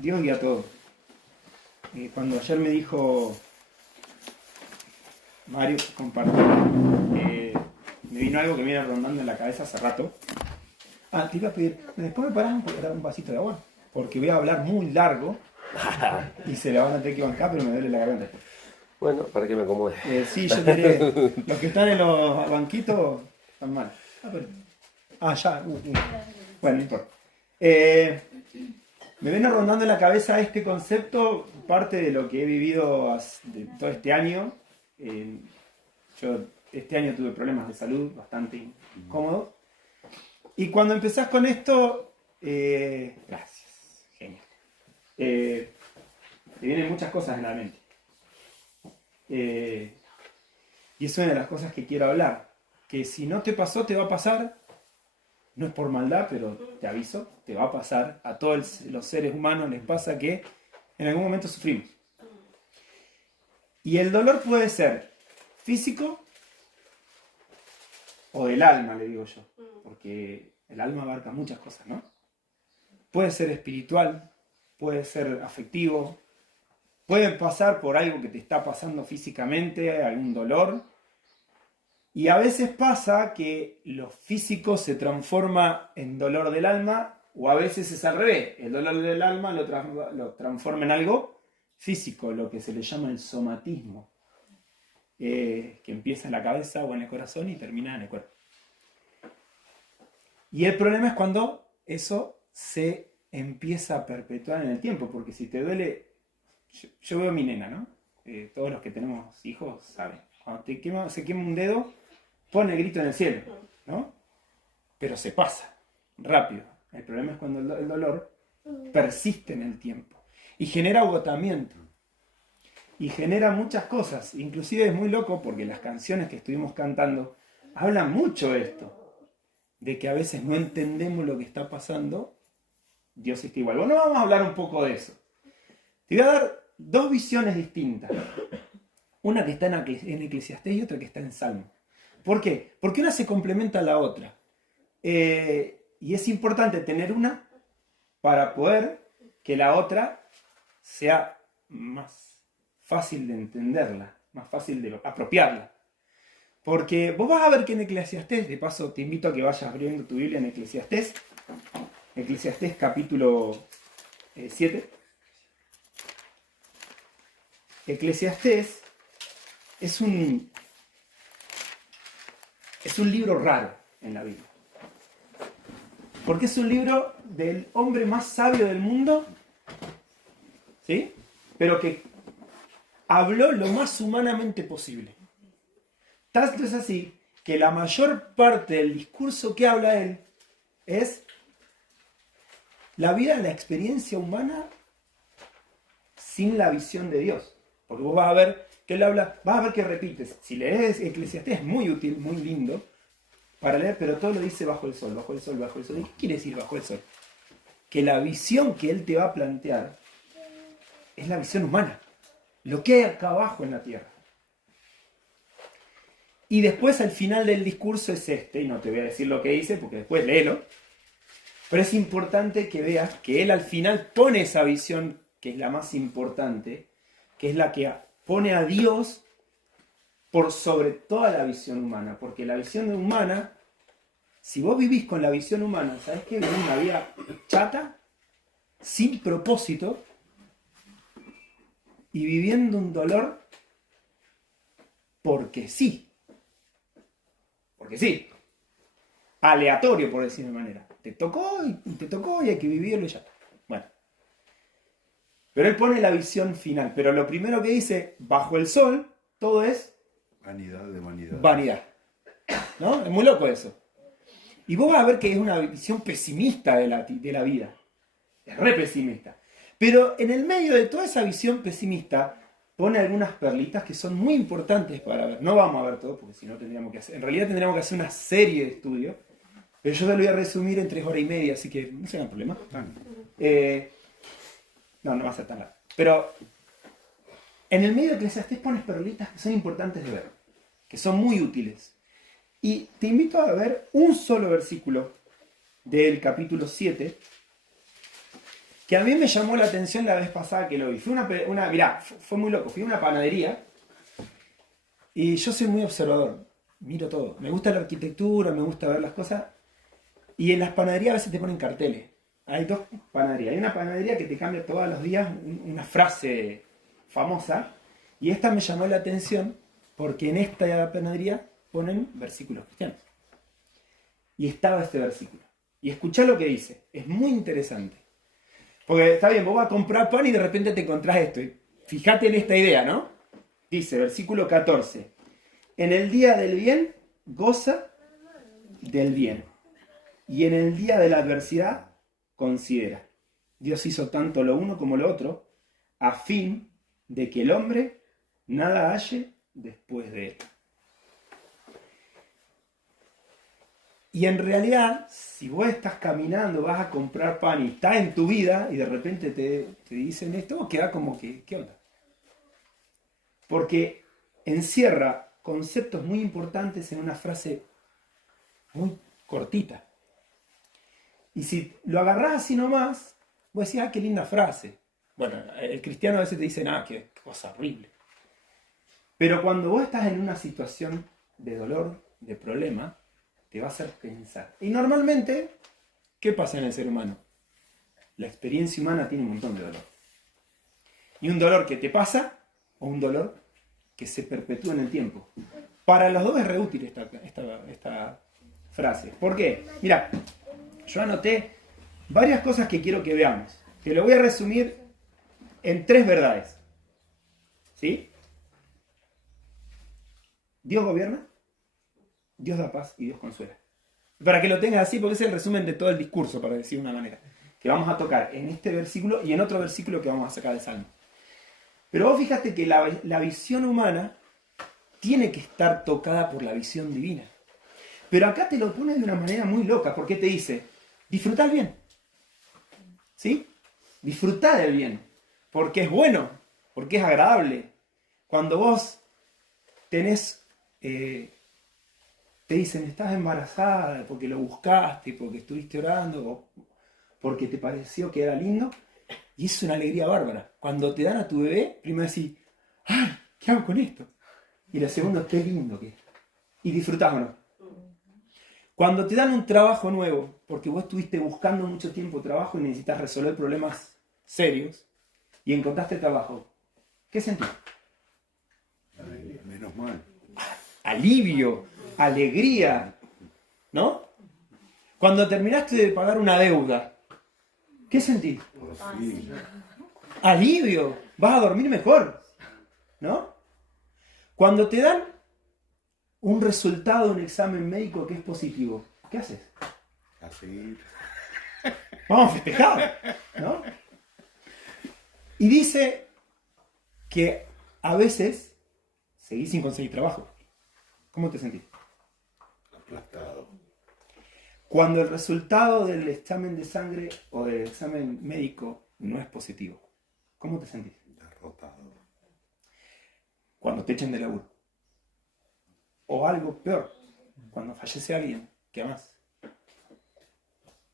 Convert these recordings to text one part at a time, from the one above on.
Dios guía todo. Cuando ayer me dijo Mario, compartió, me vino algo que me viene rondando en la cabeza hace rato. Te iba a pedir, después me parás para dar un vasito de agua, porque voy a hablar muy largo y se la van a tener que bancar, pero me duele la garganta. Bueno, para que me acomode. Sí, yo diré, los que están en los banquitos están mal. Ya. Bueno, no importa. Me viene rondando en la cabeza este concepto, parte de lo que he vivido de todo este año. Yo este año tuve problemas de salud bastante incómodos. Y cuando empezás con esto, gracias, genial. Te vienen muchas cosas en la mente. Y es una de las cosas que quiero hablar. Que si no te pasó, te va a pasar. No es por maldad, pero te aviso, te va a pasar. A todos los seres humanos les pasa que en algún momento sufrimos. Y el dolor puede ser físico o del alma, le digo yo. Porque el alma abarca muchas cosas, ¿no? Puede ser espiritual, puede ser afectivo, puede pasar por algo que te está pasando físicamente, algún dolor. Y a veces pasa que lo físico se transforma en dolor del alma, o a veces es al revés. El dolor del alma lo transforma en algo físico, lo que se le llama el somatismo, que empieza en la cabeza o en el corazón y termina en el cuerpo. Y el problema es cuando eso se empieza a perpetuar en el tiempo, porque si te duele, yo veo a mi nena, ¿no? Todos los que tenemos hijos saben, cuando se quema un dedo, pone grito en el cielo, ¿no? Pero se pasa rápido. El problema es cuando el dolor persiste en el tiempo y genera agotamiento y genera muchas cosas. Inclusive es muy loco porque las canciones que estuvimos cantando hablan mucho de esto, de que a veces no entendemos lo que está pasando. Dios está igual. Bueno, vamos a hablar un poco de eso. Te voy a dar dos visiones distintas. Una que está en Eclesiastés y otra que está en Salmo. ¿Por qué? Porque una se complementa a la otra. Y es importante tener una para poder que la otra sea más fácil de entenderla, más fácil de apropiarla. Porque vos vas a ver que en Eclesiastés, de paso te invito a que vayas abriendo tu Biblia en Eclesiastés. Eclesiastés capítulo 7. Eclesiastés es un libro raro en la Biblia. Porque es un libro del hombre más sabio del mundo, ¿sí? Pero que habló lo más humanamente posible. Tanto es así que la mayor parte del discurso que habla él es la vida, la experiencia humana sin la visión de Dios. Porque vos vas a ver que él habla, vas a ver que repite. Si lees Eclesiastés es muy útil, muy lindo para leer, pero todo lo dice bajo el sol, bajo el sol, bajo el sol. ¿Y qué quiere decir bajo el sol? Que la visión que él te va a plantear es la visión humana. Lo que hay acá abajo en la tierra. Y después al final del discurso es y no te voy a decir lo que dice porque después léelo, pero es importante que veas que él al final pone esa visión que es la más importante, que es la que pone a Dios por sobre toda la visión humana, porque la visión humana, si vos vivís con la visión humana, ¿sabés qué? Vivís una vida chata, sin propósito, y viviendo un dolor porque sí. Porque sí. Aleatorio, por decirlo de manera. Te tocó y hay que vivirlo y ya está. Bueno. Pero él pone la visión final. Pero lo primero que dice, bajo el sol, todo es vanidad de vanidad. Vanidad. ¿No? Es muy loco eso. Y vos vas a ver que es una visión pesimista de la vida. Es re pesimista. Pero en el medio de toda esa visión pesimista, pone algunas perlitas que son muy importantes para ver. No vamos a ver todo, porque si no tendríamos que hacer... En realidad tendríamos que hacer una serie de estudios. Pero yo te lo voy a resumir en 3 horas y media, así que no será un problema. No va a ser tan largo. Pero en el medio de Eclesiastés pones perlitas que son importantes de ver. Que son muy útiles. Y te invito a ver un solo versículo del capítulo 7, que a mí me llamó la atención la vez pasada que lo vi. Mirá, fue muy loco. Fui a una panadería y yo soy muy observador. Miro todo. Me gusta la arquitectura, me gusta ver las cosas. Y en las panaderías a veces te ponen carteles. Hay dos panaderías. Hay una panadería que te cambia todos los días una frase famosa. Y esta me llamó la atención porque en esta panadería ponen versículos cristianos. Y estaba este versículo. Y escuchá lo que dice. Es muy interesante. Porque está bien, vos vas a comprar pan y de repente te encontrás esto. Y fíjate en esta idea, ¿no? Dice, versículo 14. En el día del bien, goza del bien. Y en el día de la adversidad, considera. Dios hizo tanto lo uno como lo otro, a fin de que el hombre nada halle después de él. Y en realidad, si vos estás caminando, vas a comprar pan y está en tu vida y de repente te dicen esto, vos quedás como que, ¿qué onda? Porque encierra conceptos muy importantes en una frase muy cortita. Y si lo agarrás así nomás, vos decís, qué linda frase. Bueno, el cristiano a veces te dice, qué cosa horrible. Pero cuando vos estás en una situación de dolor, de problema, te va a hacer pensar. Y normalmente, ¿qué pasa en el ser humano? La experiencia humana tiene un montón de dolor. Y un dolor que te pasa, o un dolor que se perpetúa en el tiempo. Para los dos es re útil esta frase. ¿Por qué? Mira, yo anoté varias cosas que quiero que veamos. Te lo voy a resumir en 3 verdades. ¿Sí? Dios gobierna, Dios da paz y Dios consuela. Para que lo tengas así, porque es el resumen de todo el discurso, para decir de una manera. Que vamos a tocar en este versículo y en otro versículo que vamos a sacar del Salmo. Pero vos fíjate que la visión humana tiene que estar tocada por la visión divina. Pero acá te lo pone de una manera muy loca, porque te dice, disfrutá el bien. ¿Sí? Disfrutá del bien. Porque es bueno, porque es agradable. Cuando vos tenés, te dicen, estás embarazada, porque lo buscaste, porque estuviste orando, o porque te pareció que era lindo, y es una alegría bárbara. Cuando te dan a tu bebé, primero decís, ¡ay! ¿Qué hago con esto? Y la segunda, qué lindo que es. Y disfrutás o no. Cuando te dan un trabajo nuevo, porque vos estuviste buscando mucho tiempo trabajo y necesitas resolver problemas serios, y encontraste trabajo, ¿qué sentís? Menos mal. Alivio, alegría, ¿no? Cuando terminaste de pagar una deuda, ¿qué sentís? Por fin. Alivio, vas a dormir mejor, ¿no? Cuando te dan un resultado de un examen médico que es positivo, ¿qué haces? Así. Vamos a festejar, ¿no? Y dice que a veces seguís sin conseguir trabajo. ¿Cómo te sentís? Aplastado. Cuando el resultado del examen de sangre o del examen médico no es positivo, ¿cómo te sentís? Derrotado. Cuando te echan de laburo. O algo peor, cuando fallece alguien que amás.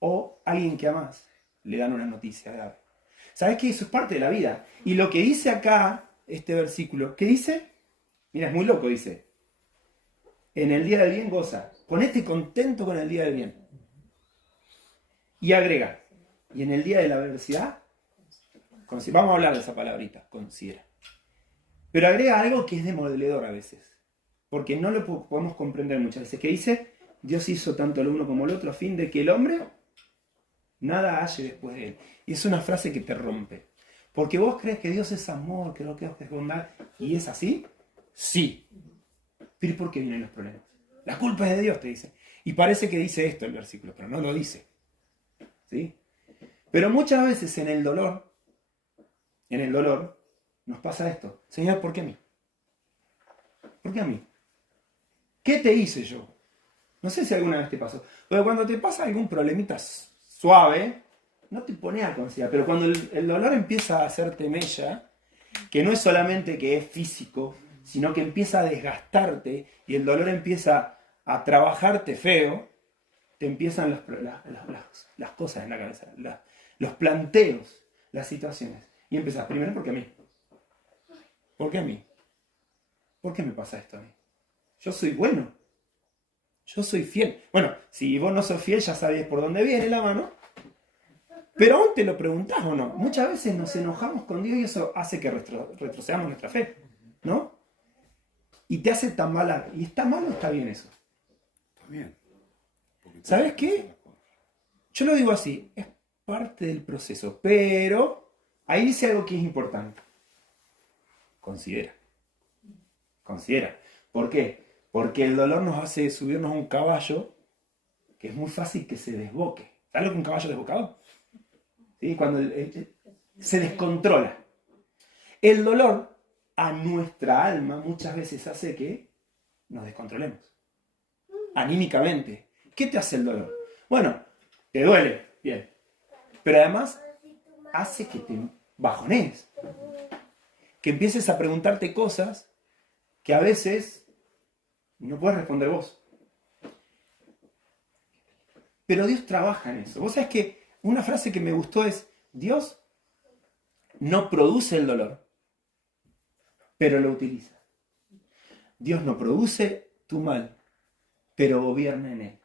O alguien que amás le dan una noticia grave. ¿Sabes que eso es parte de la vida? Y lo que dice acá, este versículo, ¿qué dice? Mira, es muy loco, dice. En el día del bien goza. Ponete contento con el día del bien. Y agrega. Y en el día de la adversidad, vamos a hablar de esa palabrita, considera. Pero agrega algo que es demoledor a veces. Porque no lo podemos comprender muchas veces. Que dice, Dios hizo tanto el uno como el otro a fin de que el hombre nada halle después de él. Y es una frase que te rompe. Porque vos crees que Dios es amor, que Dios es bondad. ¿Y es así? Sí. Pero ¿por qué vienen los problemas? La culpa es de Dios, te dice. Y parece que dice esto el versículo, pero no lo dice. ¿Sí? Pero muchas veces en el dolor, nos pasa esto. Señor, ¿por qué a mí? ¿Por qué a mí? ¿Qué te hice yo? No sé si alguna vez te pasó. Pero cuando te pasa algún problemita suave, no te pones a considerar. Pero cuando el dolor empieza a hacerte mella, que no es solamente que es físico, sino que empieza a desgastarte y el dolor empieza a trabajarte feo, te empiezan las cosas en la cabeza, los planteos. las situaciones. Y empezás, primero, ¿por qué a mí? ¿Por qué a mí? ¿Por qué me pasa esto a mí? Yo soy bueno. Yo soy fiel. Bueno, si vos no sos fiel, ya sabés por dónde viene la mano. Pero aún te lo preguntás o no. Muchas veces nos enojamos con Dios y eso hace que retrocedamos nuestra fe, ¿no? Y te hace tambalear. ¿Y está mal o está bien eso? Está bien. Porque tú ¿Sabes sabes qué? hacer las cosas. Yo lo digo así, es parte del proceso. Pero ahí dice algo que es importante. Considera. Considera. ¿Por qué? Porque el dolor nos hace subirnos a un caballo que es muy fácil que se desboque. ¿Sabes lo que es un caballo desbocado? ¿Sí? Cuando se descontrola. El dolor a nuestra alma muchas veces hace que nos descontrolemos. Anímicamente. ¿Qué te hace el dolor? Bueno, te duele, bien. Pero además hace que te bajonees. Que empieces a preguntarte cosas que a veces no puedes responder vos. Pero Dios trabaja en eso. Vos sabés que una frase que me gustó es, Dios no produce el dolor, pero lo utiliza. Dios no produce tu mal, pero gobierna en él.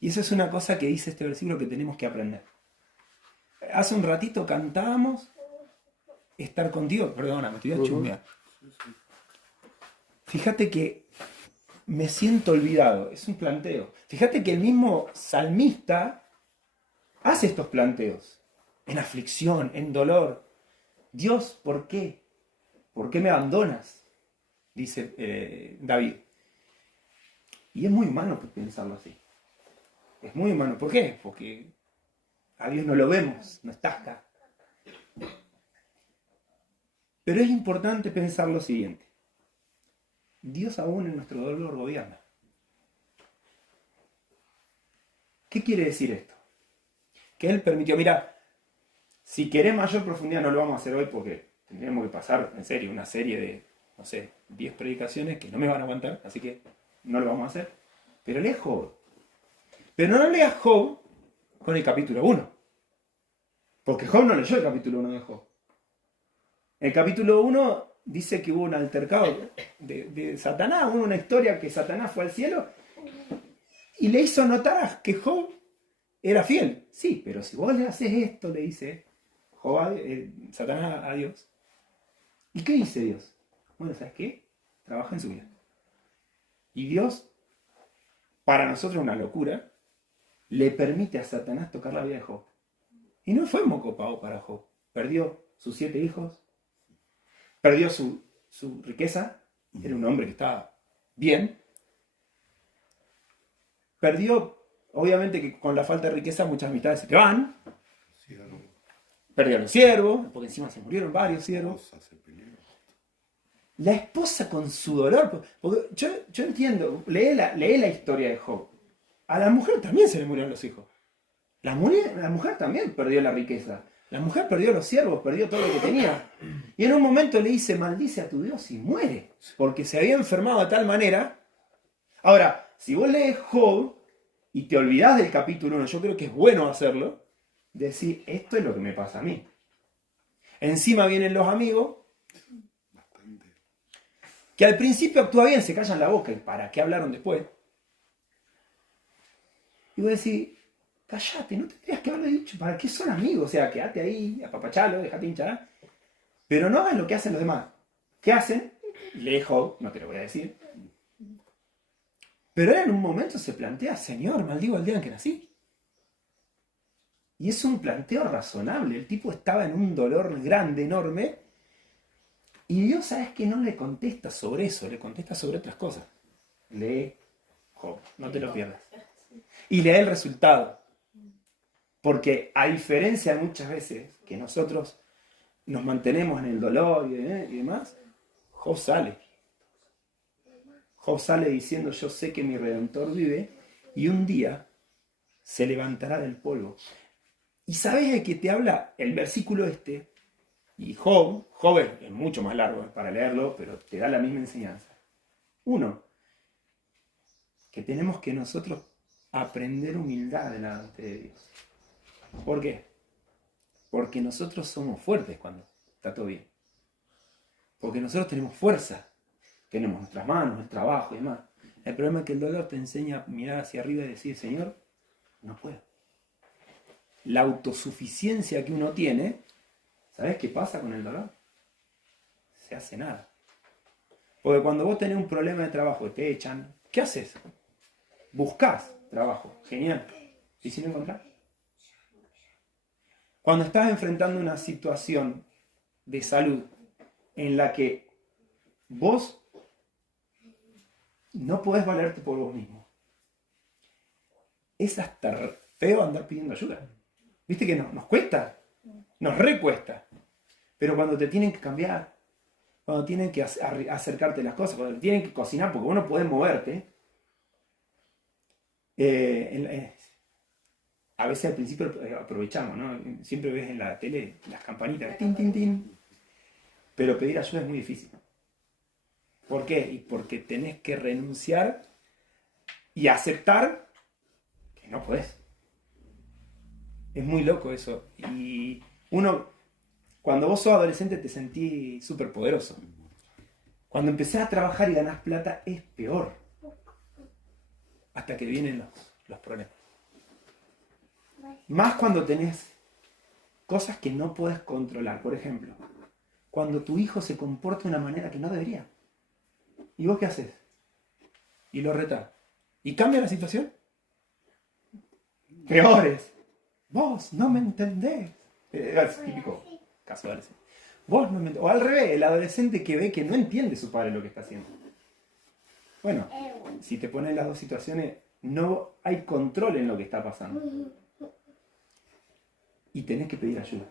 Y eso es una cosa que dice este versículo que tenemos que aprender. Hace un ratito cantábamos estar contigo. Perdona, me estoy a chumbear. Fíjate que me siento olvidado. Es un planteo. Fíjate que el mismo salmista hace estos planteos. En aflicción, en dolor. Dios, ¿por qué? ¿Por qué me abandonas? Dice David. Y es muy humano pensarlo así. Es muy humano. ¿Por qué? Porque a Dios no lo vemos, no está acá. Pero es importante pensar lo siguiente. Dios aún en nuestro dolor gobierna. ¿Qué quiere decir esto? Que Él permitió, mira, si querés mayor profundidad no lo vamos a hacer hoy porque tendríamos que pasar, en serio, una serie de, no sé, 10 predicaciones que no me van a aguantar, así que no lo vamos a hacer. Pero lee Job. Pero no leas Job con el capítulo 1. Porque Job no leyó el capítulo 1 de Job. El capítulo 1 dice que hubo un altercado de Satanás, hubo una historia que Satanás fue al cielo y le hizo notar que Job era fiel. Sí, pero si vos le haces esto, le dice Job, Satanás a Dios. ¿Y qué dice Dios? Bueno, ¿sabes qué? Trabaja en su vida. Y Dios, para nosotros una locura, le permite a Satanás tocar la vida de Job. Y no fue moco pavo para Job. Perdió sus 7 hijos, perdió su riqueza, era un hombre que estaba bien. Perdió, obviamente que con la falta de riqueza muchas amistades se te van. Siervo, Perdió a los siervos, porque encima se murieron varios siervos. esposa se peleó. La esposa con su dolor, porque yo entiendo, lee la historia de Job. A la mujer también se le murieron los hijos. La mujer también perdió la riqueza. La mujer perdió los siervos, perdió todo lo que tenía. Y en un momento le dice, maldice a tu Dios y muere. Porque se había enfermado de tal manera. Ahora, si vos lees Job y te olvidás del capítulo 1, yo creo que es bueno hacerlo, decir, esto es lo que me pasa a mí. Encima vienen los amigos, Bastante. que al principio actúa bien, se callan la boca. ¿Y para qué hablaron después? Y vos decís, callate, no tendrías que haberle dicho, ¿para qué son amigos? O sea, quédate ahí, apapachalo, dejate hinchar. Pero no hagan lo que hacen los demás. ¿Qué hacen? Lee Job, no te lo voy a decir. Pero él en un momento se plantea, Señor, maldigo el día en que nací. Y es un planteo razonable. El tipo estaba en un dolor grande, enorme. Y Dios, ¿sabes qué? No le contesta sobre eso, le contesta sobre otras cosas. Lee Job, no te lo pierdas. Y lee el resultado. Porque a diferencia de muchas veces que nosotros nos mantenemos en el dolor y demás, Job sale. Job sale diciendo, yo sé que mi Redentor vive y un día se levantará del polvo. ¿Y sabes de qué te habla el versículo este? Y Job es mucho más largo para leerlo, pero te da la misma enseñanza. Uno, que tenemos que nosotros aprender humildad delante de Dios. ¿Por qué? Porque nosotros somos fuertes cuando está todo bien. Porque nosotros tenemos fuerza. Tenemos nuestras manos, el trabajo y demás. El problema es que el dolor te enseña a mirar hacia arriba y decir, Señor, no puedo. La autosuficiencia que uno tiene, ¿sabes qué pasa con el dolor? Se hace nada. Porque cuando vos tenés un problema de trabajo y te echan, ¿qué haces? Buscás trabajo. Genial. ¿Y si no encontrás? Cuando estás enfrentando una situación de salud en la que vos no podés valerte por vos mismo, es hasta feo andar pidiendo ayuda. ¿Viste que nos cuesta? Nos recuesta. Pero cuando te tienen que cambiar, cuando tienen que acercarte las cosas, cuando te tienen que cocinar, porque vos no podés moverte, a veces al principio aprovechamos, ¿no? Siempre ves en la tele las campanitas, tin, tin, tin. Pero pedir ayuda es muy difícil. ¿Por qué? Y porque tenés que renunciar y aceptar que no podés. Es muy loco eso. Y cuando vos sos adolescente te sentís súper poderoso. Cuando empezás a trabajar y ganás plata es peor. Hasta que vienen los problemas. Más cuando tenés cosas que no podés controlar. Por ejemplo, cuando tu hijo se comporta de una manera que no debería. ¿Y vos qué haces? Y lo retás. ¿Y cambia la situación? Peores. Vos no me entendés. Es típico caso de adolescente. Vos no me entendés. O al revés, el adolescente que ve que no entiende su padre lo que está haciendo. Bueno, si te pones las dos situaciones, no hay control en lo que está pasando. Y tenés que pedir ayuda.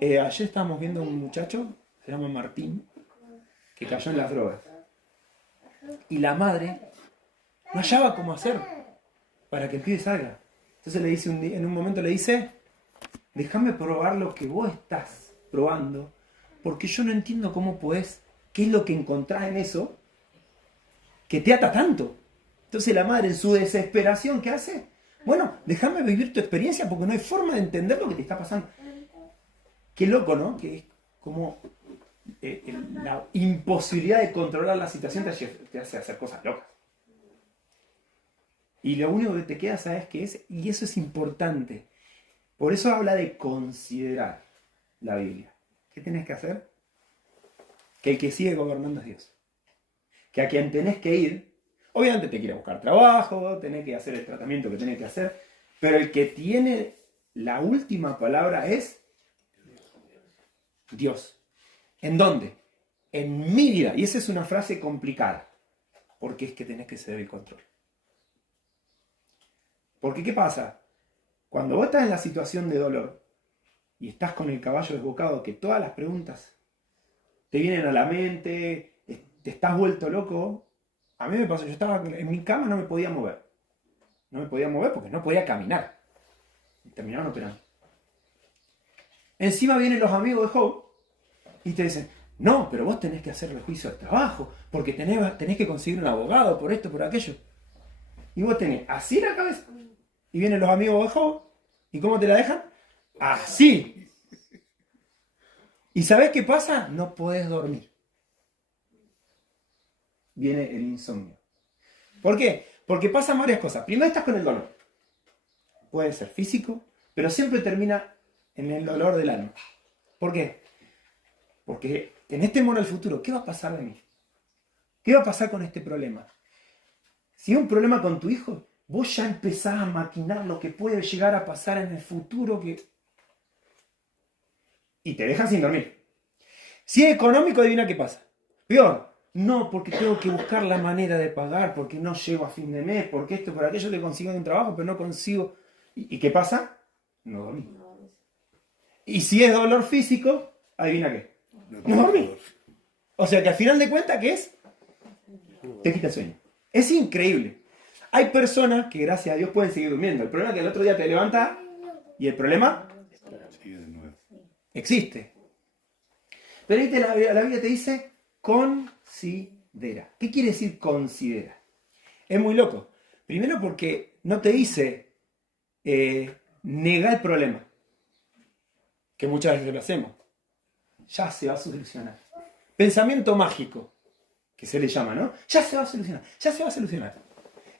Ayer estábamos viendo a un muchacho, se llama Martín, que cayó en las drogas. Y la madre no hallaba cómo hacer para que el pibe salga. Entonces le dice en un momento le dice, déjame probar lo que vos estás probando, porque yo no entiendo cómo podés, qué es lo que encontrás en eso que te ata tanto. Entonces la madre en su desesperación, ¿qué hace? Bueno, déjame vivir tu experiencia porque no hay forma de entender lo que te está pasando. Qué loco, ¿no? Que es como la imposibilidad de controlar la situación te hace hacer cosas locas. Y lo único que te queda, ¿sabes qué es? Y eso es importante. Por eso habla de considerar la Biblia. ¿Qué tenés que hacer? Que el que sigue gobernando es Dios. Que a quien tenés que ir, obviamente te quiere buscar trabajo, tenés que hacer el tratamiento que tenés que hacer, pero el que tiene la última palabra es Dios. ¿En dónde? En mi vida. Y esa es una frase complicada, porque es que tenés que ceder el control. Porque ¿qué pasa? Cuando vos estás en la situación de dolor y estás con el caballo desbocado, que todas las preguntas te vienen a la mente, te estás vuelto loco. A mí me pasó, yo estaba en mi cama, no me podía mover. No me podía mover porque no podía caminar. Y terminaron operando. Encima vienen los amigos de Job y te dicen, no, pero vos tenés que hacer el juicio de trabajo, porque tenés que conseguir un abogado por esto, por aquello. Y vos tenés así la cabeza. Y vienen los amigos de Job, ¿y cómo te la dejan? Así. ¿Y sabés qué pasa? No podés dormir. Viene el insomnio. ¿Por qué? Porque pasan varias cosas. Primero estás con el dolor. Puede ser físico, pero siempre termina en el dolor del alma. ¿Por qué? Porque tenés temor al futuro. ¿Qué va a pasar de mí? ¿Qué va a pasar con este problema? Si hay un problema con tu hijo, vos ya empezás a maquinar lo que puede llegar a pasar en el futuro y te dejan sin dormir. Si es económico, adivina qué pasa. Peor. No, porque tengo que buscar la manera de pagar, porque no llego a fin de mes, porque esto, por aquello te consigo un trabajo, pero no consigo. ¿Y qué pasa? No dormí. Y si es dolor físico, adivina qué. No dormí. O sea que al final de cuentas, ¿qué es? Te quita el sueño. Es increíble. Hay personas que gracias a Dios pueden seguir durmiendo. El problema es que el otro día te levantas y el problema Sigue de nuevo. existe. Pero ahí la Biblia te dice considera. ¿Qué quiere decir considera? Es muy loco. Primero porque no te dice nega el problema. que muchas veces lo hacemos. Ya se va a solucionar. Pensamiento mágico, que se le llama, ¿no? Ya se va a solucionar, ya se va a solucionar.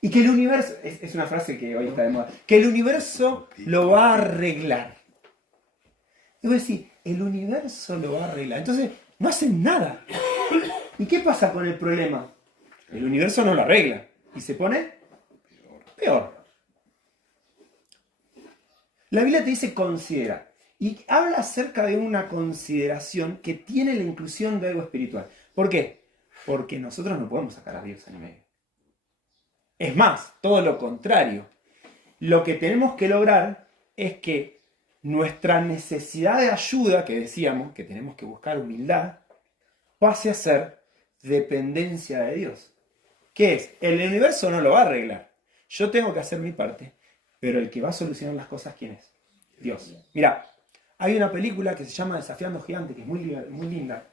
Y que el universo, es una frase que hoy está de moda, que el universo lo va a arreglar. Y vos decís, el universo lo va a arreglar. Entonces, no hacen nada. ¿Y qué pasa con el problema? El universo no lo arregla. Y se pone peor. La Biblia te dice considera. Y habla acerca de una consideración que tiene la inclusión de algo espiritual. ¿Por qué? Porque nosotros no podemos sacar a Dios en el medio. Es más, todo lo contrario. Lo que tenemos que lograr es que nuestra necesidad de ayuda, que decíamos que tenemos que buscar humildad, pase a ser dependencia de Dios. ¿Qué es? El universo no lo va a arreglar. Yo tengo que hacer mi parte, pero el que va a solucionar las cosas, ¿quién es? Dios. Mira, hay una película que se llama Desafiando Gigantes, que es muy linda.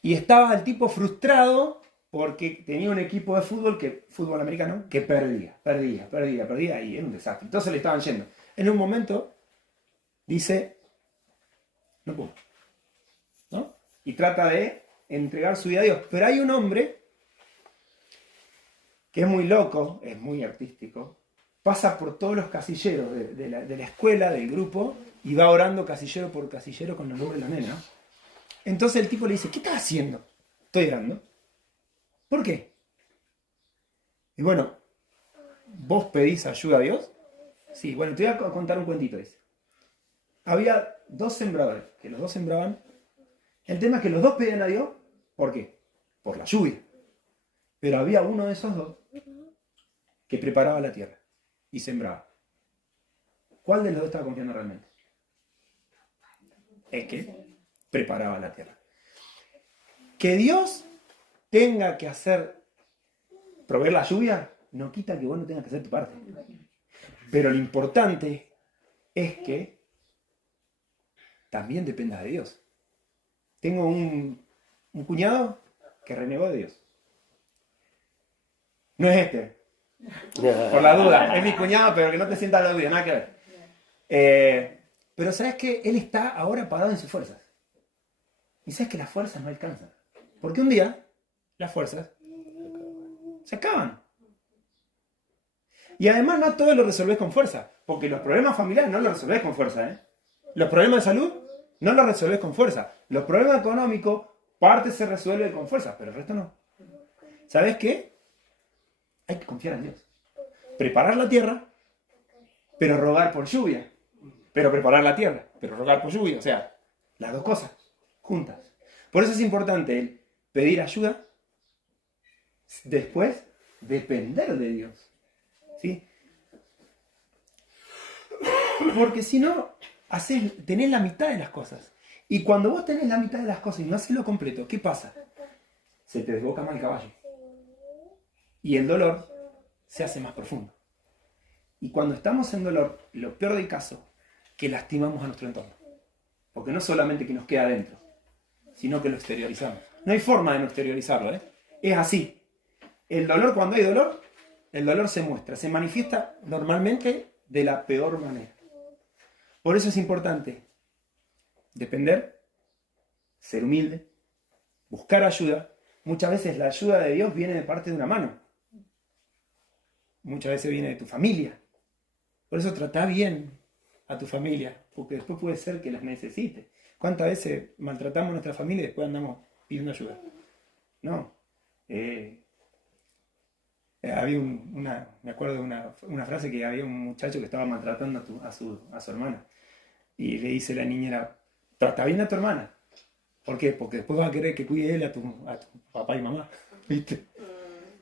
Y estaba el tipo frustrado porque tenía un equipo de fútbol americano, que perdía, y era un desastre. Entonces le estaban yendo. En un momento dice, no puedo, ¿no? Y trata de entregar su vida a Dios. Pero hay un hombre que es muy loco, es muy artístico, pasa por todos los casilleros de la escuela, del grupo, y va orando casillero por casillero con el nombre de la nena. Entonces el tipo le dice, ¿qué estás haciendo? Estoy orando. ¿Por qué? Y bueno, ¿vos pedís ayuda a Dios? Sí, bueno, te voy a contar un cuentito. Dice. Había 2 sembradores, que los 2 sembraban. El tema es que los 2 pedían a Dios, ¿por qué? Por la lluvia. Pero había uno de esos 2 que preparaba la tierra y sembraba. ¿Cuál de los 2 estaba confiando realmente? El que preparaba la tierra. Que Dios tenga que proveer la lluvia, no quita que vos no tengas que hacer tu parte. Pero lo importante es que también dependa de Dios. Tengo un cuñado que renegó de Dios. No es este. Por la duda. Es mi cuñado, pero que no te sientas la duda, nada que ver. Pero sabes que él está ahora parado en sus fuerzas. Y sabes que las fuerzas no alcanzan. Porque un día las fuerzas se acaban. Y además no todo lo resolvés con fuerza. Porque los problemas familiares no los resolvés con fuerza. Los problemas de salud no los resolvés con fuerza. Los problemas económicos, parte se resuelve con fuerza, pero el resto no. ¿Sabes qué? Hay que confiar en Dios. Preparar la tierra, pero rogar por lluvia. Pero preparar la tierra, pero rogar por lluvia. O sea, las 2 cosas juntas. Por eso es importante el pedir ayuda, después depender de Dios. ¿Sí? Porque si no, tenés la mitad de las cosas. Y cuando vos tenés la mitad de las cosas y no haces lo completo, ¿qué pasa? Se te desboca más el caballo. Y el dolor se hace más profundo. Y cuando estamos en dolor, lo peor del caso, que lastimamos a nuestro entorno. Porque no solamente que nos queda adentro, sino que lo exteriorizamos. No hay forma de no exteriorizarlo, Es así. El dolor, cuando hay dolor, el dolor se muestra, se manifiesta normalmente de la peor manera. Por eso es importante depender, ser humilde, buscar ayuda. Muchas veces la ayuda de Dios viene de parte de una mano. Muchas veces viene de tu familia. Por eso trata bien a tu familia, porque después puede ser que las necesites. ¿Cuántas veces maltratamos a nuestra familia y después andamos pidiendo ayuda? No. Había me acuerdo de una frase que había un muchacho que estaba maltratando a su hermana. Y le dice la niñera, trata bien a tu hermana. ¿Por qué? Porque después va a querer que cuide él a tu papá y mamá. ¿Viste?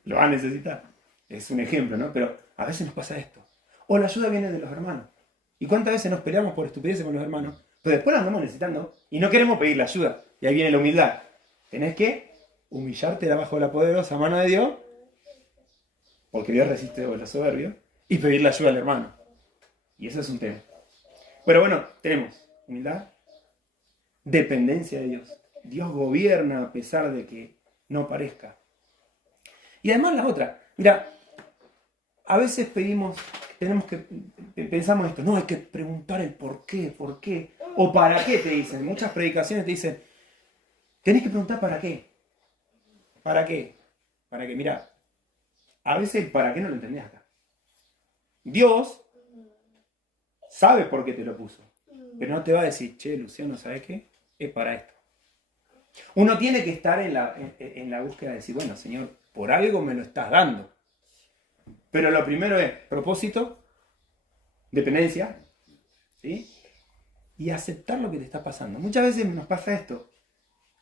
Lo va a necesitar. Es un ejemplo, ¿no? Pero a veces nos pasa esto. O la ayuda viene de los hermanos. ¿Y cuántas veces nos peleamos por estupideces con los hermanos? Pero después la andamos necesitando y no queremos pedir la ayuda. Y ahí viene la humildad. Tenés que humillarte bajo la poderosa mano de Dios, porque Dios resiste a los soberbios, y pedirle ayuda al hermano. Y eso es un tema. Pero bueno, tenemos humildad, dependencia de Dios. Dios gobierna a pesar de que no parezca. Y además la otra. Mira, a veces pensamos esto, no, hay que preguntar el por qué. O ¿para qué? Te dicen. Muchas predicaciones te dicen, tenés que preguntar ¿para qué? ¿Para qué? ¿Para qué? Mira, a veces el ¿para qué no lo entendés acá? Dios sabe por qué te lo puso. Pero no te va a decir, che, Luciano, ¿sabes qué? Es para esto. Uno tiene que estar en la búsqueda de decir, bueno, Señor, por algo me lo estás dando. Pero lo primero es propósito, dependencia, ¿sí? Y aceptar lo que te está pasando. Muchas veces nos pasa esto,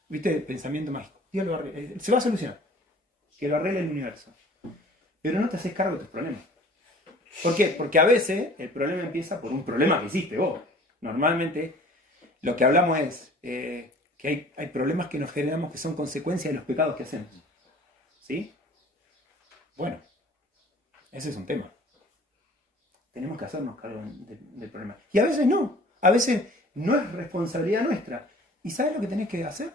¿viste? Pensamiento mágico. Dios lo arregla, se va a solucionar. Que lo arregle el universo. Pero no te haces cargo de tus problemas. ¿Por qué? Porque a veces el problema empieza por un problema que hiciste vos. Normalmente lo que hablamos es que hay problemas que nos generamos que son consecuencia de los pecados que hacemos. ¿Sí? Bueno, ese es un tema. Tenemos que hacernos cargo del problema. Y a veces no. A veces no es responsabilidad nuestra. ¿Y sabes lo que tenés que hacer?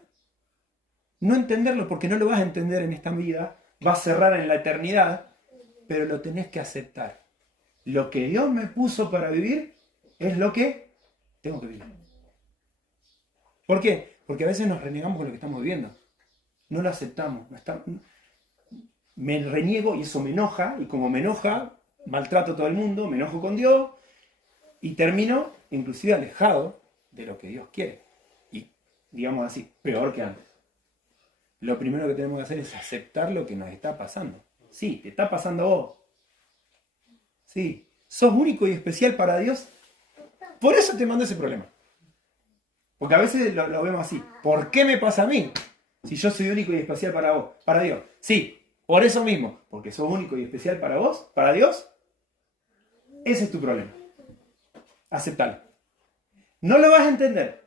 No entenderlo porque no lo vas a entender en esta vida. Va a cerrar en la eternidad. Pero lo tenés que aceptar. Lo que Dios me puso para vivir es lo que tengo que vivir. ¿Por qué? Porque a veces nos renegamos con lo que estamos viviendo. No lo aceptamos. Me reniego y eso me enoja. Y como me enoja, maltrato a todo el mundo, me enojo con Dios. Y termino inclusive alejado de lo que Dios quiere. Y digamos así, peor que antes. Lo primero que tenemos que hacer es aceptar lo que nos está pasando. Sí, te está pasando a vos. Sí, sos único y especial para Dios. Por eso te mando ese problema. Porque a veces lo vemos así. ¿Por qué me pasa a mí? Si yo soy único y especial para vos, para Dios. Sí, por eso mismo. Porque sos único y especial para vos, para Dios. Ese es tu problema. Aceptalo. No lo vas a entender.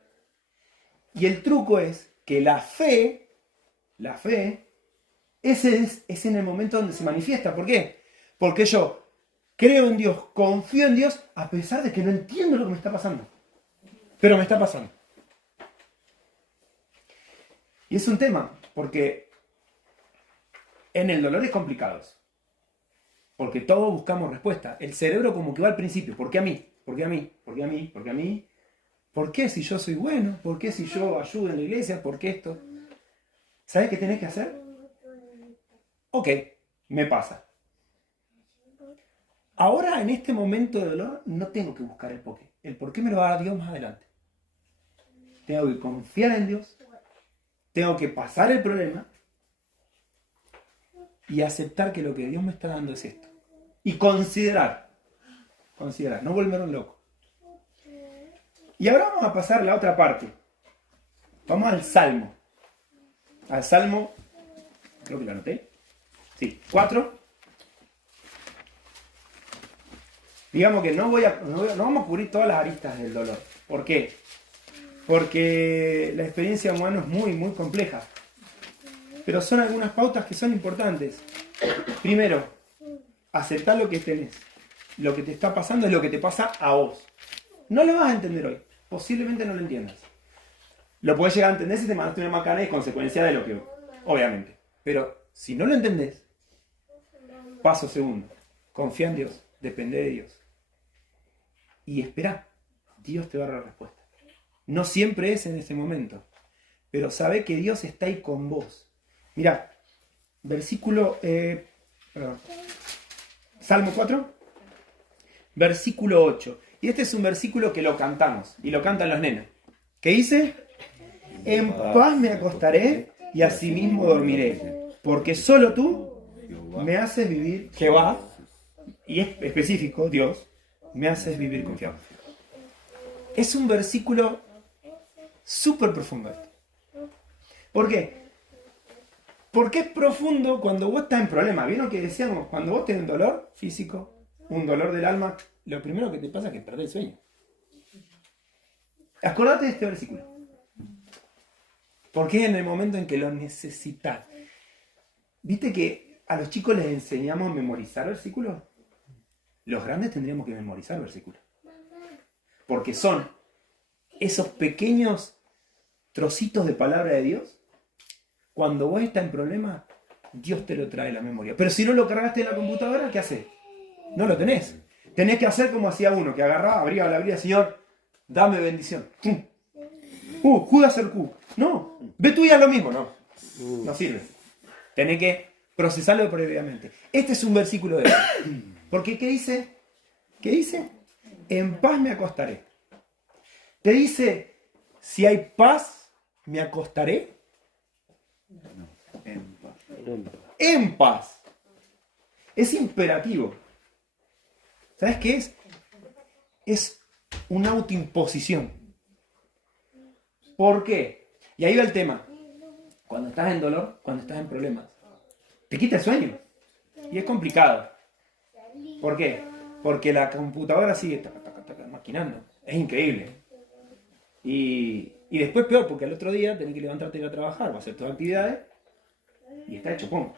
Y el truco es que la fe, ese es en el momento donde se manifiesta. ¿Por qué? Porque yo creo en Dios, confío en Dios, a pesar de que no entiendo lo que me está pasando. Pero me está pasando. Y es un tema, porque en el dolor es complicado eso. Porque todos buscamos respuesta. El cerebro como que va al principio. ¿Por qué a mí? ¿Por qué a mí? ¿Por qué a mí? ¿Por qué a mí? ¿Por qué si yo soy bueno? ¿Por qué si yo ayudo en la iglesia? ¿Por qué esto? ¿Sabes qué tenés que hacer? Ok, me pasa. Ahora, en este momento de dolor, no tengo que buscar el porqué. El porqué me lo va a dar Dios más adelante. Tengo que confiar en Dios. Tengo que pasar el problema. Y aceptar que lo que Dios me está dando es esto. Y considerar, no volverme un loco. Y ahora vamos a pasar a la otra parte. Vamos al Salmo. Al Salmo, creo que lo anoté. Sí, 4. Digamos que no vamos a cubrir todas las aristas del dolor. ¿Por qué? Porque la experiencia humana es muy, muy compleja. Pero son algunas pautas que son importantes. Primero, aceptar lo que tenés. Lo que te está pasando es lo que te pasa a vos. No lo vas a entender hoy. Posiblemente no lo entiendas. Lo puedes llegar a entender si te mandaste una macana y es consecuencia de lo que... Obviamente. Pero si no lo entendés, paso segundo. Confía en Dios. Depende de Dios. Y espera. Dios te va a dar la respuesta. No siempre es en ese momento. Pero sabe que Dios está ahí con vos. Mirá. Versículo... Salmo 4. Versículo 8. Y este es un versículo que lo cantamos. Y lo cantan los nenes. ¿Qué dice? En paz me acostaré y asimismo dormiré. Porque solo tú me haces vivir, Jehová, y es específico, Dios, me haces vivir confiado. Es un versículo súper profundo. ¿Por qué? Porque es profundo cuando vos estás en problema. ¿Vieron que decíamos? Cuando vos tenés un dolor físico, un dolor del alma, lo primero que te pasa es que perdés el sueño. Acordate de este versículo. Porque es en el momento en que lo necesitas. ¿Viste que a los chicos les enseñamos a memorizar versículos? Los grandes tendríamos que memorizar versículos. Porque son esos pequeños trocitos de palabra de Dios. Cuando vos estás en problema, Dios te lo trae a la memoria. Pero si no lo cargaste en la computadora, ¿qué haces? No lo tenés. Tenés que hacer como hacía uno, que agarraba, abría la Biblia, Señor, dame bendición. Judas el Q. No, ve tú y haz lo mismo. No sirve. Tenés que procesarlo previamente. Este es un versículo de hoy. Porque ¿qué dice? ¿Qué dice? En paz me acostaré. Te dice, si hay paz, me acostaré. En paz. En paz. Es imperativo. ¿Sabes qué es? Es una autoimposición. ¿Por qué? Y ahí va el tema. Cuando estás en dolor, cuando estás en problemas, te quita el sueño. Y es complicado. ¿Por qué? Porque la computadora sigue maquinando. Es increíble. Y después peor, porque al otro día tenés que levantarte y ir a trabajar o hacer tus actividades y está hecho pum.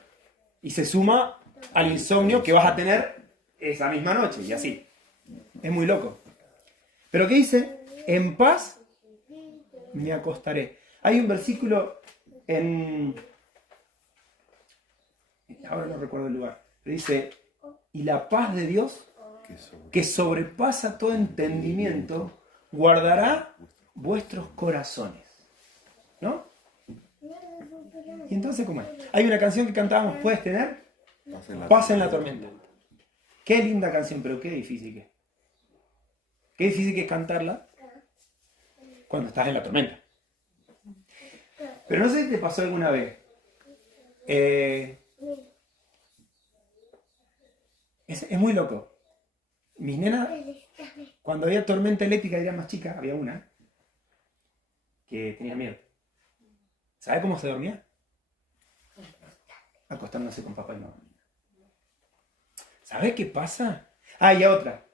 Y se suma al insomnio que vas a tener esa misma noche y así. Es muy loco. Pero ¿qué dice? En paz me acostaré. Hay un versículo en... Ahora no recuerdo el lugar. Pero dice, y la paz de Dios, que sobrepasa todo entendimiento, guardará vuestros corazones. ¿No? Y entonces, ¿cómo es? Hay una canción que cantábamos, ¿puedes tener? Paz en la tormenta. Qué linda canción, pero qué difícil que es. Qué difícil que es cantarla cuando estás en la tormenta. Pero no sé si te pasó alguna vez. Es muy loco. Mis nenas, cuando había tormenta eléctrica, era más chica, había una que tenía miedo. ¿Sabe cómo se dormía? Acostándose con papá y mamá. ¿Sabe qué pasa? Y otra.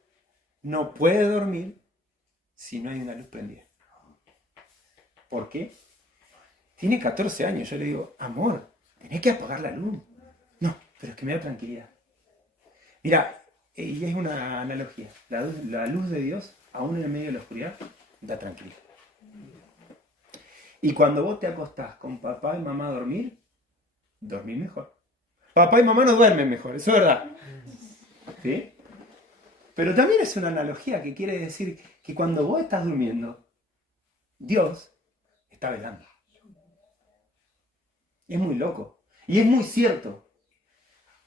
No puede dormir si no hay una luz prendida. ¿Por qué? Tiene 14 años. Yo le digo, amor, tenés que apagar la luz. No, pero es que me da tranquilidad. Mira, y es una analogía. La luz de Dios, aún en el medio de la oscuridad, da tranquilidad. Y cuando vos te acostás con papá y mamá a dormir, dormís mejor. Papá y mamá no duermen mejor, eso es verdad. ¿Sí? Pero también es una analogía que quiere decir que cuando vos estás durmiendo, Dios está velando. Es muy loco. Y es muy cierto.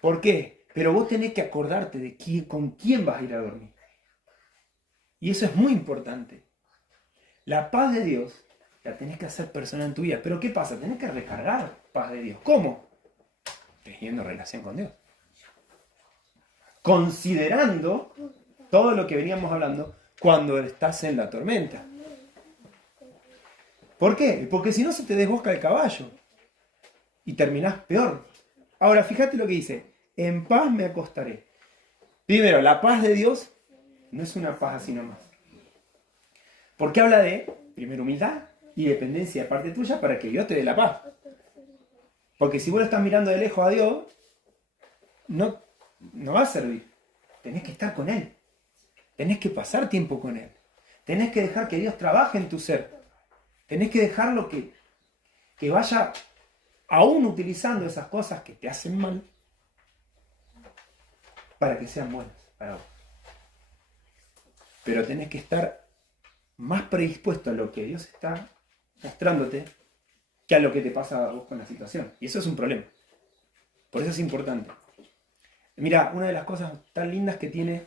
¿Por qué? Pero vos tenés que acordarte de con quién vas a ir a dormir. Y eso es muy importante. La paz de Dios la tenés que hacer personal en tu vida. Pero ¿qué pasa? Tenés que recargar paz de Dios. ¿Cómo? Teniendo relación con Dios. Considerando todo lo que veníamos hablando cuando estás en la tormenta. ¿Por qué? Porque si no se te desbosca el caballo. Y terminás peor. Ahora, fíjate lo que dice. En paz me acostaré. Primero, la paz de Dios no es una paz así nomás. Porque habla de, primero, humildad y dependencia de parte tuya para que Dios te dé la paz. Porque si vos lo estás mirando de lejos a Dios, no va a servir. Tenés que estar con Él. Tenés que pasar tiempo con Él. Tenés que dejar que Dios trabaje en tu ser. Tenés que dejarlo que vaya aún utilizando esas cosas que te hacen mal para que sean buenas para vos. Pero tenés que estar más predispuesto a lo que Dios está mostrándote que a lo que te pasa a vos con la situación. Y eso es un problema. Por eso es importante. Mira, una de las cosas tan lindas que tiene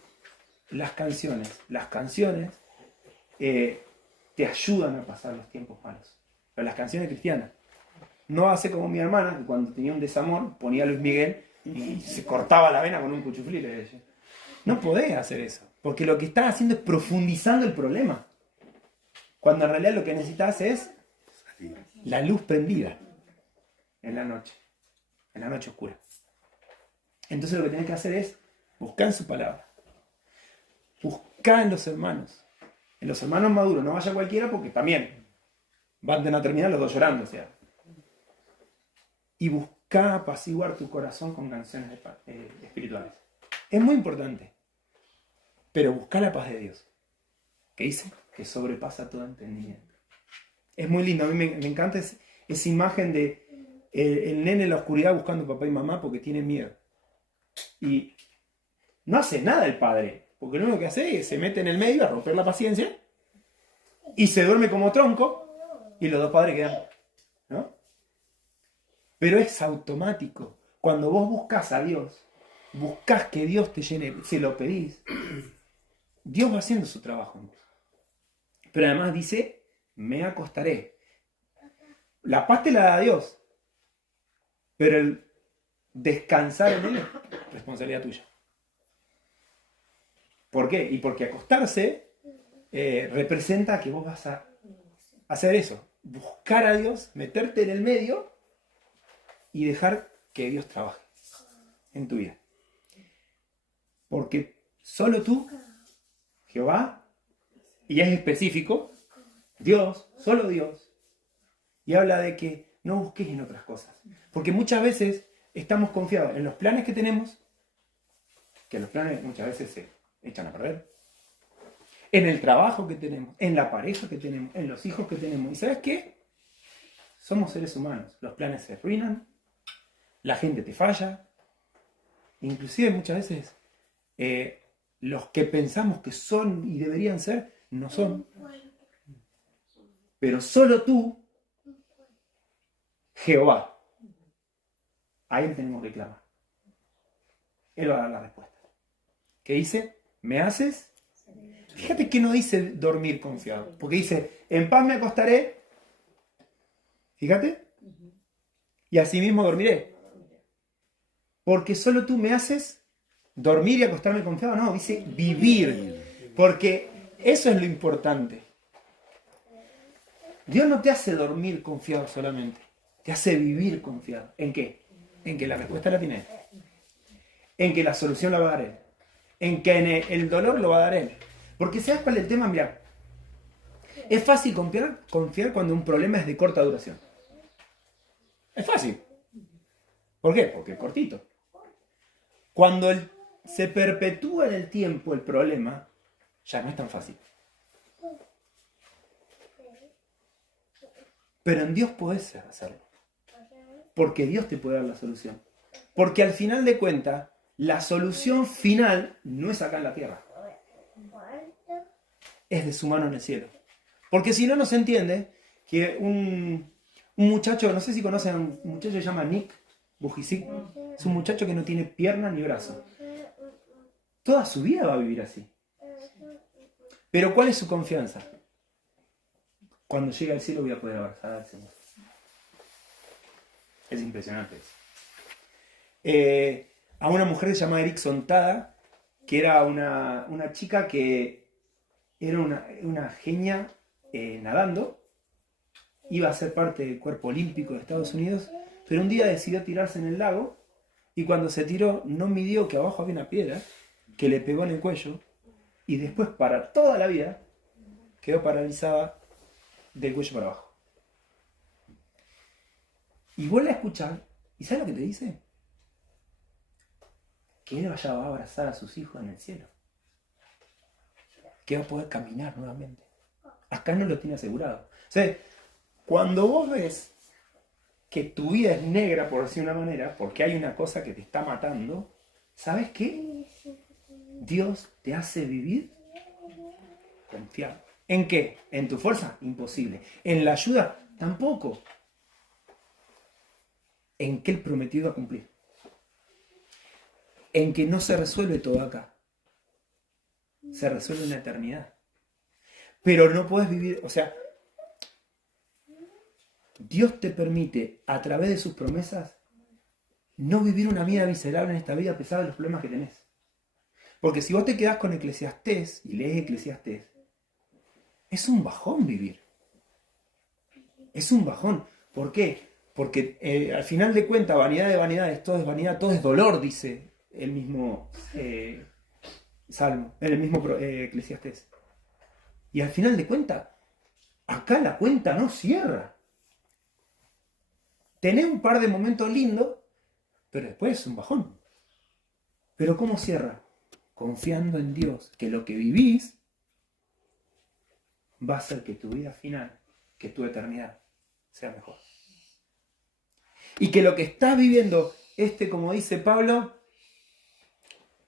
las canciones. Las canciones te ayudan a pasar los tiempos malos. Pero las canciones cristianas. No hace como mi hermana, que cuando tenía un desamor ponía a Luis Miguel y se cortaba la vena con un cuchuflito. No podés hacer eso. Porque lo que estás haciendo es profundizando el problema. Cuando en realidad lo que necesitas es la luz prendida en la noche oscura. Entonces lo que tenés que hacer es buscar en su palabra. Buscar en los hermanos. En los hermanos maduros. No vaya cualquiera porque también van a terminar los dos llorando. O sea. Y buscar apaciguar tu corazón con canciones espirituales. Es muy importante. Pero busca la paz de Dios. ¿Qué dice? Que sobrepasa todo entendimiento. Es muy lindo. A mí me encanta esa imagen de el nene en la oscuridad buscando a papá y mamá porque tiene miedo. Y no hace nada el padre. Porque lo único que hace es se mete en el medio a romper la paciencia y se duerme como tronco y los dos padres quedan, ¿no? Pero es automático. Cuando vos buscas a Dios, buscas que Dios te llene, se lo pedís, Dios va haciendo su trabajo. Pero además dice, me acostaré. La paz te la da Dios, pero el descansar en Él es responsabilidad tuya. ¿Por qué? Y porque acostarse representa que vos vas a hacer eso, buscar a Dios, meterte en el medio y dejar que Dios trabaje en tu vida. Porque solo tú, Jehová, y es específico, Dios, solo Dios, y habla de que no busques en otras cosas. Porque muchas veces estamos confiados en los planes que tenemos, que los planes muchas veces se echan a perder, en el trabajo que tenemos, en la pareja que tenemos, en los hijos que tenemos. ¿Y sabes qué? Somos seres humanos. Los planes se arruinan, la gente te falla, inclusive muchas veces los que pensamos que son y deberían ser, no son. Pero solo tú, Jehová, a Él tenemos que clamar. Él va a dar la respuesta. ¿Qué dice? ¿Me haces? Fíjate que no dice dormir confiado, porque dice, en paz me acostaré, fíjate, y asimismo dormiré. Porque solo tú me haces dormir y acostarme confiado. No, dice vivir, porque eso es lo importante. Dios no te hace dormir confiado solamente, te hace vivir confiado. ¿En qué? En que la respuesta la tiene Él, en que la solución la va a dar Él, en que el dolor lo va a dar Él. Porque ¿sabes cuál es el tema? Mira, es fácil confiar cuando un problema es de corta duración. Es fácil. ¿Por qué? Porque es cortito. Cuando se perpetúa en el tiempo el problema, ya no es tan fácil. Pero en Dios podés hacerlo. Porque Dios te puede dar la solución. Porque al final de cuentas, la solución final no es acá en la tierra. Es de su mano en el cielo. Porque si no, no se entiende que un muchacho, no sé si conocen a un muchacho que se llama Nick Bujicic. Es un muchacho que no tiene piernas ni brazos. Toda su vida va a vivir así. Pero ¿cuál es su confianza? Cuando llegue al cielo voy a poder abrazar al Señor. Es impresionante eso. A una mujer que se llama Eric Sontada, que era una chica que era una genia nadando, iba a ser parte del cuerpo olímpico de Estados Unidos, pero un día decidió tirarse en el lago y cuando se tiró no midió que abajo había una piedra que le pegó en el cuello y después para toda la vida quedó paralizada del cuello para abajo. Y vuelve a escuchar, ¿y sabes lo que te dice? Que él vaya a abrazar a sus hijos en el cielo. Que va a poder caminar nuevamente. Acá no lo tiene asegurado. O sea, cuando vos ves que tu vida es negra, por decir una manera, porque hay una cosa que te está matando, ¿sabes qué? Dios te hace vivir confiado. ¿En qué? ¿En tu fuerza? Imposible. ¿En la ayuda? Tampoco. En que Él prometió a cumplir. En que no se resuelve todo acá. Se resuelve en la eternidad. Pero no puedes vivir, o sea, Dios te permite, a través de sus promesas, no vivir una vida miserable en esta vida a pesar de los problemas que tenés. Porque si vos te quedás con Eclesiastés y lees Eclesiastés, es un bajón vivir. Es un bajón. ¿Por qué? Porque al final de cuentas, vanidad de vanidades, todo es vanidad, todo es dolor, dice el mismo Salmo, el mismo Eclesiastés. Y al final de cuentas, acá la cuenta no cierra. Tenés un par de momentos lindos, pero después es un bajón. Pero ¿cómo cierra? Confiando en Dios, que lo que vivís va a hacer que tu vida final, que tu eternidad, sea mejor. Y que lo que estás viviendo, como dice Pablo,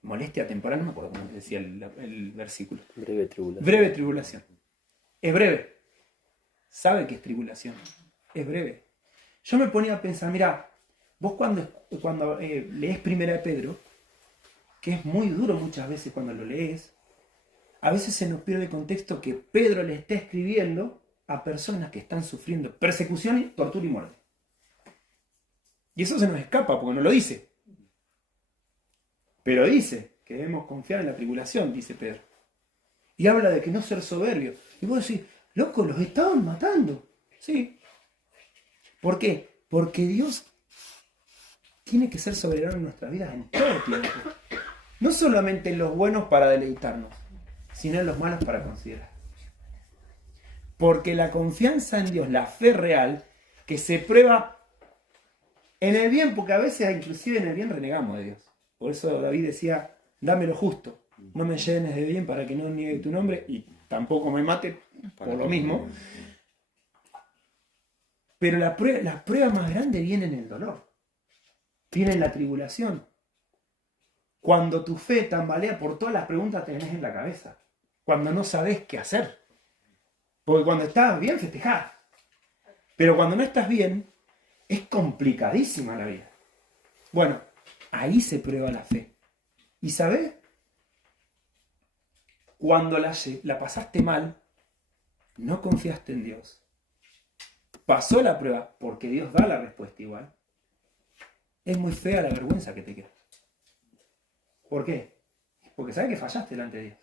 molestia temporal, no me acuerdo cómo decía el versículo. Breve tribulación. Breve tribulación. Es breve. sabe que es tribulación. Es breve. Yo me ponía a pensar, mira, vos cuando lees Primera de Pedro, que es muy duro muchas veces cuando lo lees, a veces se nos pierde el contexto que Pedro le está escribiendo a personas que están sufriendo persecución, tortura y muerte. Y eso se nos escapa porque no lo dice. Pero dice que debemos confiar en la tribulación, dice Pedro. Y habla de que no ser soberbio. Y vos decís, loco, los estaban matando. Sí. ¿Por qué? Porque Dios tiene que ser soberano en nuestras vidas en todo el tiempo. No solamente en los buenos para deleitarnos, sino en los malos para considerar. Porque la confianza en Dios, la fe real, que se prueba en el bien, porque a veces inclusive en el bien renegamos de Dios. Por eso David decía, dame lo justo, no me llenes de bien para que no niegue tu nombre y tampoco me mate por lo mismo. Pero la prueba más grande viene en el dolor, viene en la tribulación. Cuando tu fe tambalea por todas las preguntas que tenés en la cabeza, cuando no sabés qué hacer. Porque cuando estás bien, festejás. Pero cuando no estás bien, es complicadísima la vida. Bueno, ahí se prueba la fe. ¿Y sabés? Cuando la pasaste mal, no confiaste en Dios. Pasó la prueba, porque Dios da la respuesta igual. Es muy fea la vergüenza que te queda. ¿Por qué? Porque sabés que fallaste delante de Dios.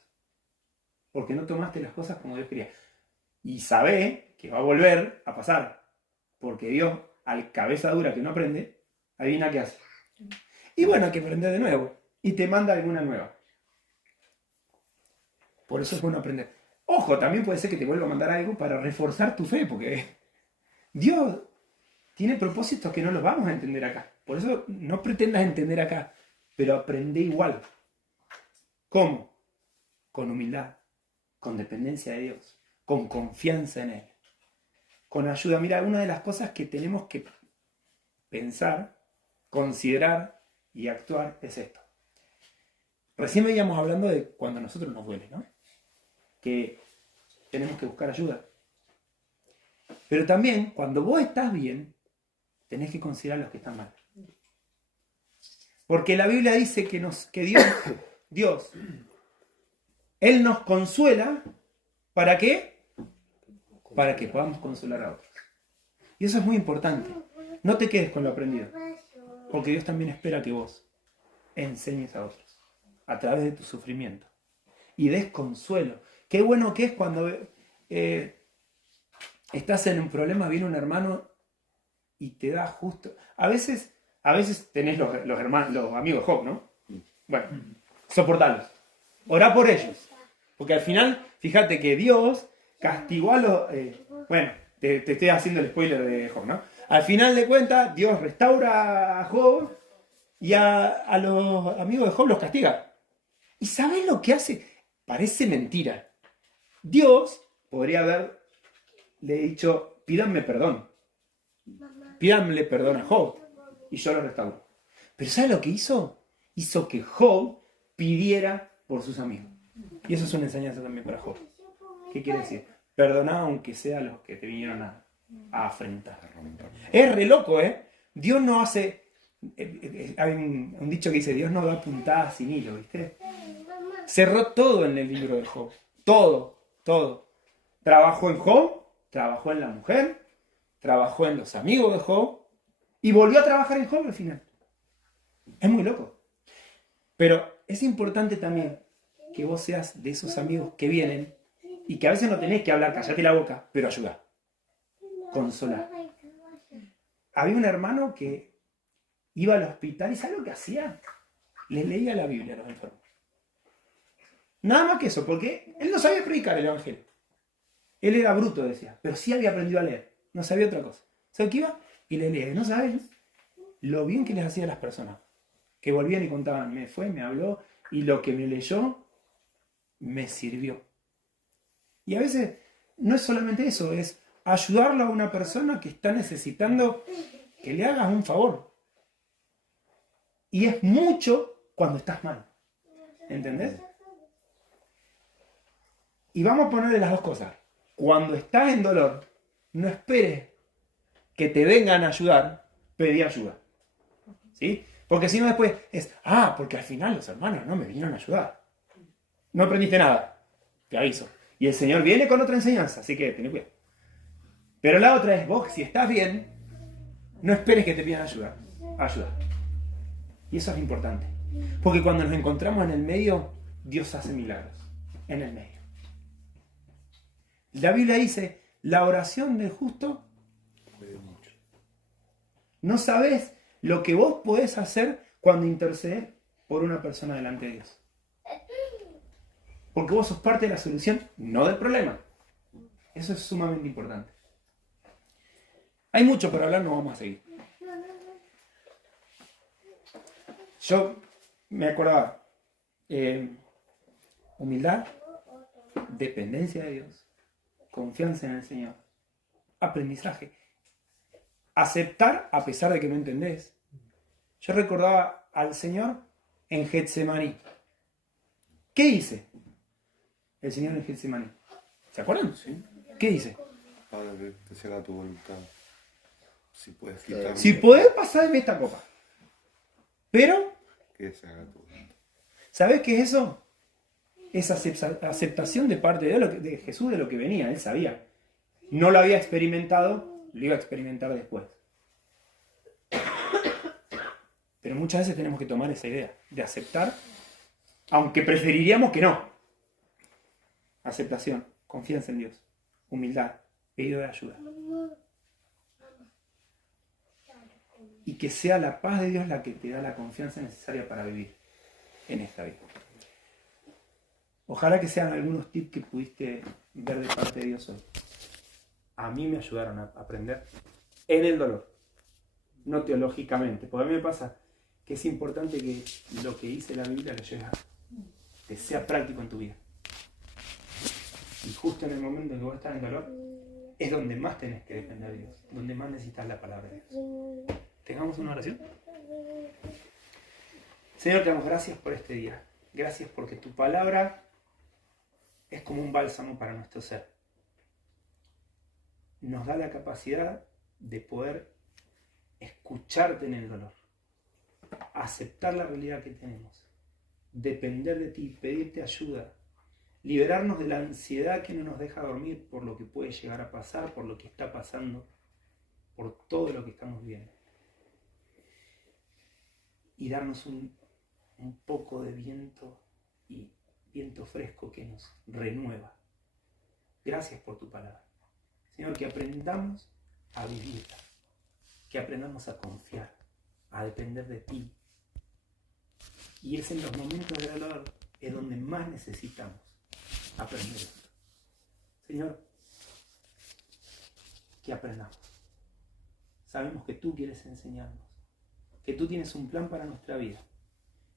Porque no tomaste las cosas como Dios quería. Y sabés que va a volver a pasar. Porque Dios, al cabeza dura que no aprende, adivina qué hace. Y bueno, hay que aprender de nuevo. Y te manda alguna nueva. Por eso es bueno aprender. Ojo, también puede ser que te vuelva a mandar algo para reforzar tu fe. Porque Dios tiene propósitos que no los vamos a entender acá. Por eso no pretendas entender acá. Pero aprende igual. ¿Cómo? Con humildad. Con dependencia de Dios. Con confianza en Él. Con ayuda. Mira, una de las cosas que tenemos que pensar, considerar y actuar es esto. Recién veníamos hablando de cuando a nosotros nos duele, ¿no? Que tenemos que buscar ayuda. Pero también, cuando vos estás bien, tenés que considerar los que están mal. Porque la Biblia dice que Dios, Él nos consuela, ¿para qué? Para que podamos consolar a otros. Y eso es muy importante. No te quedes con lo aprendido. Porque Dios también espera que vos enseñes a otros a través de tu sufrimiento. Y des consuelo. Qué bueno que es cuando estás en un problema, viene un hermano y te da justo. A veces tenés los hermanos, los amigos de Job, ¿no? Bueno, soportalos. Orá por ellos. Porque al final, fíjate que Dios castigó a los... bueno, te estoy haciendo el spoiler de Job, ¿no? Al final de cuentas, Dios restaura a Job y a los amigos de Job los castiga. ¿Y sabes lo que hace? Parece mentira. Dios podría haberle dicho, pídanme perdón. Pídanle perdón a Job y yo lo restauro. Pero ¿sabes lo que hizo? Hizo que Job pidiera por sus amigos. Y eso es una enseñanza también para Job. ¿Qué quiere decir? Perdoná aunque sea los que te vinieron a afrentar. Es re loco, ¿eh? Dios no hace... hay un dicho que dice, Dios no da puntadas sin hilo, ¿viste? Cerró todo en el libro de Job. Todo. Trabajó en Job, trabajó en la mujer, trabajó en los amigos de Job y volvió a trabajar en Job al final. Es muy loco. Pero es importante también que vos seas de esos amigos que vienen y que a veces no tenés que hablar, callate la boca, pero ayudá. Consolar. Había un hermano que iba al hospital y ¿sabes lo que hacía? Les leía la Biblia a los enfermos. Nada más que eso, porque él no sabía predicar el evangelio. Él era bruto, decía, pero sí había aprendido a leer. No sabía otra cosa. ¿Sabes qué iba? Y le leía. ¿No sabes lo bien que les hacía a las personas? Que volvían y contaban, me habló, y lo que me leyó me sirvió. Y a veces no es solamente eso, es ayudarle a una persona que está necesitando que le hagas un favor. Y es mucho cuando estás mal. ¿Entendés? Y vamos a ponerle las dos cosas. Cuando estás en dolor, no esperes que te vengan a ayudar, pedí ayuda. ¿Sí? Porque si no después es, porque al final los hermanos no me vinieron a ayudar. No aprendiste nada, te aviso. Y el Señor viene con otra enseñanza, así que ten cuidado. Pero la otra es, vos si estás bien, no esperes que te pidan ayuda. Y eso es importante. Porque cuando nos encontramos en el medio, Dios hace milagros. En el medio. La Biblia dice, la oración del justo, no sabés lo que vos podés hacer cuando intercedés por una persona delante de Dios. Porque vos sos parte de la solución, no del problema. Eso es sumamente importante. Hay mucho por hablar, no vamos a seguir. Yo me acordaba, humildad, dependencia de Dios, confianza en el Señor, aprendizaje, aceptar a pesar de que no entendés. Yo recordaba al Señor en Getsemaní. ¿Qué dice el Señor en Getsemaní? ¿Se acuerdan? Sí. ¿Qué dice? Padre, que se haga tu voluntad. Si puedes quitarme. Si podés pasarme esta copa. Pero, Que se haga tu voluntad. ¿sabés qué es eso? Es aceptación de parte de Jesús de lo que venía. Él sabía. No lo había experimentado, lo iba a experimentar después. Pero muchas veces tenemos que tomar esa idea de aceptar, aunque preferiríamos que no. Aceptación, confianza en Dios, humildad, pedido de ayuda. Y que sea la paz de Dios la que te da la confianza necesaria para vivir en esta vida. Ojalá que sean algunos tips que pudiste ver de parte de Dios hoy. A mí me ayudaron a aprender en el dolor, no teológicamente. Porque a mí me pasa que es importante que lo que dice la Biblia lo lleves que sea práctico en tu vida. Y justo en el momento en que vos estás en dolor, es donde más tenés que depender de Dios, donde más necesitas la palabra de Dios. ¿Tengamos una oración? Señor, te damos gracias por este día. Gracias porque tu palabra es como un bálsamo para nuestro ser. Nos da la capacidad de poder escucharte en el dolor, aceptar la realidad que tenemos, depender de ti, pedirte ayuda, liberarnos de la ansiedad que no nos deja dormir por lo que puede llegar a pasar, por lo que está pasando, por todo lo que estamos viendo. Y darnos un poco de viento y viento fresco que nos renueva. Gracias por tu palabra. Señor, que aprendamos a vivirla, que aprendamos a confiar, a depender de ti. Y es en los momentos de dolor es donde más necesitamos aprender esto. Señor, que aprendamos. Sabemos que tú quieres enseñarnos, que tú tienes un plan para nuestra vida,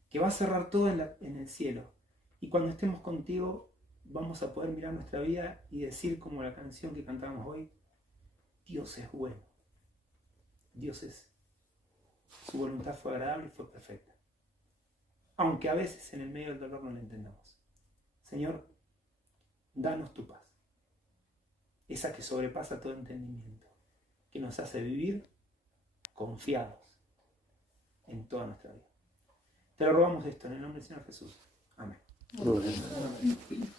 que va a cerrar todo en el cielo. Y cuando estemos contigo vamos a poder mirar nuestra vida y decir como la canción que cantábamos hoy, Dios es bueno. Su voluntad fue agradable y fue perfecta. Aunque a veces en el medio del dolor no lo entendamos. Señor, danos tu paz. Esa que sobrepasa todo entendimiento. Que nos hace vivir confiados en toda nuestra vida. Te lo rogamos esto en el nombre del Señor Jesús. Amén. Amén.